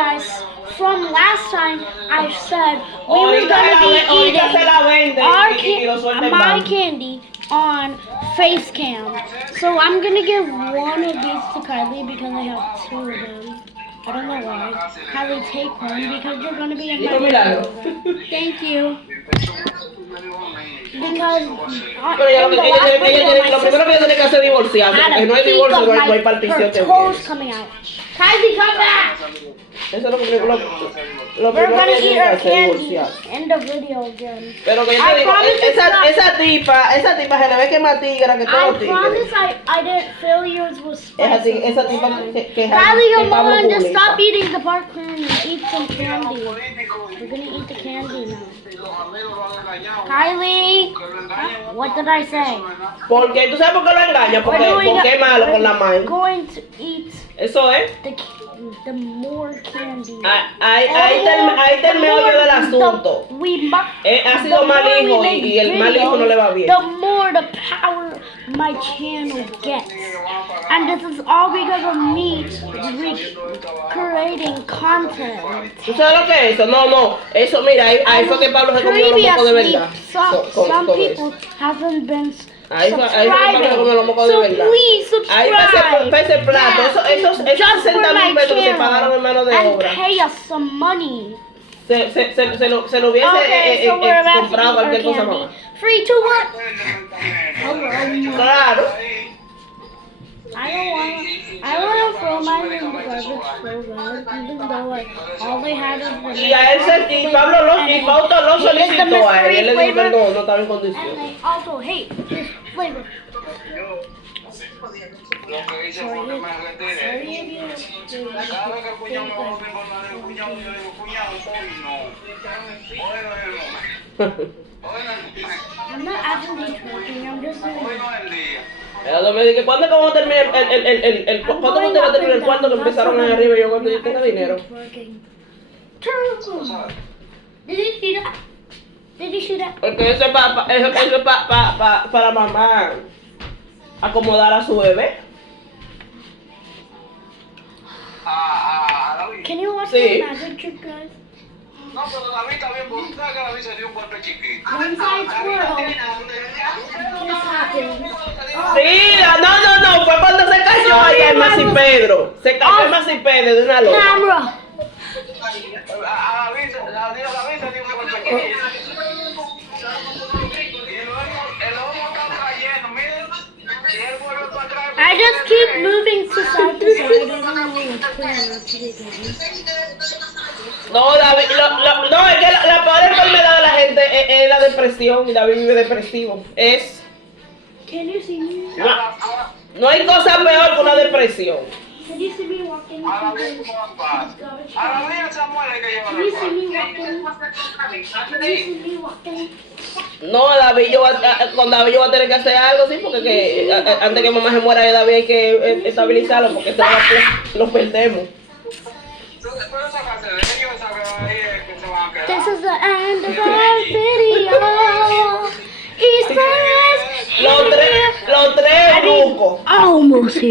guys, from last time I said we were gonna be eating my candy on face cam. So I'm gonna give one of these to Kylie because I have two of them. I don't know why. Kylie, take one because you're gonna be in my video. Thank you. Because Lo primero que tiene que hacer es divorciarse. Porque no hay divorcio, no hay partición. Toes coming out. Kylie, come back. Eso es lo primero We're que gonna eat tiene que our hacer, candy. divorciarse. End the video again. Pero que yo te digo, esa tipa se le ve que es más tigra que todos los tigres. I promise I didn't feel yours was spicy. Esa tipa que Kylie, come Pablo on, just publica. stop eating the popcorn and eat some candy. We're gonna eat the candy now. Kylie, what did I say? Porque tú sabes por qué lo engaña, porque es malo con la mano. Going to eat Eso es. the more candy. Ahí está el meollo del asunto. Ha sido mal hijo y el mal hijo no le va bien. The more the power my channel gets. And this is all because of me creating content. ¿Tú sabes lo que es eso? No. Eso, mira, ahí fue que Pablo se comió los mocos de verdad. Some people haven't been Ahí fue Pablo se comió los mocos de verdad. Please subscribe. Ahí para ese plato. Esos 60,000 pesos que se pagaron en mano de obra. And pay us some money. Se lo hubiese comprado cualquier cosa más. 3, 2, 1. Claro. I wanna throw mine in the garbage so bad, even though all they had was the Y a y Pablo lo solicitó a él. Él le dijo que no estaba en condición. And they also hate this flavor. Lo que hice fue que me retiré. Cada vez que el cuñado me va a informar del cuñado, yo le digo, cuñado, hoy no. I'm not actually twerking, I'm just Hoy no es el día. Me dije, ¿cuándo vamos a terminar ¿cuándo va a terminar el cuarto que empezaron ahí arriba? Yo cuando yo tenga dinero. Did you see that? Did you see that? Porque eso es para mamá acomodar a su bebé. Can you watch Sí. the magic trick, guys? No, pero David está bien, porque usted que David se dio un golpe chiquito. One side twirl. This happened. Sí, no, fue cuando se cayó allá en Masi Pedro. Se cayó en Masi Pedro de una loca. Camera. A David se dio un golpe chiquito. Y el ojo está cayendo, miren. Y él vuelve para atrás. I just keep moving to side to side. I don't know what's going on today. No, David, no, es que la peor enfermedad de la gente es la depresión y David vive depresivo. Can you see me? No hay cosa peor que una depresión. Can you see me walking? A David no pasa. A David Samuel hay que Can you see llevarlo. me walking? Can you see me walking? No, David, con David yo voy a tener que hacer algo, sí, porque antes que mamá se muera de David hay que estabilizarlo, porque lo perdemos. Pero esa casa de ellos, esa que ahí es que se van a quedar. This is the end of our video. Easter eggs. Los tres bucos. Almost here.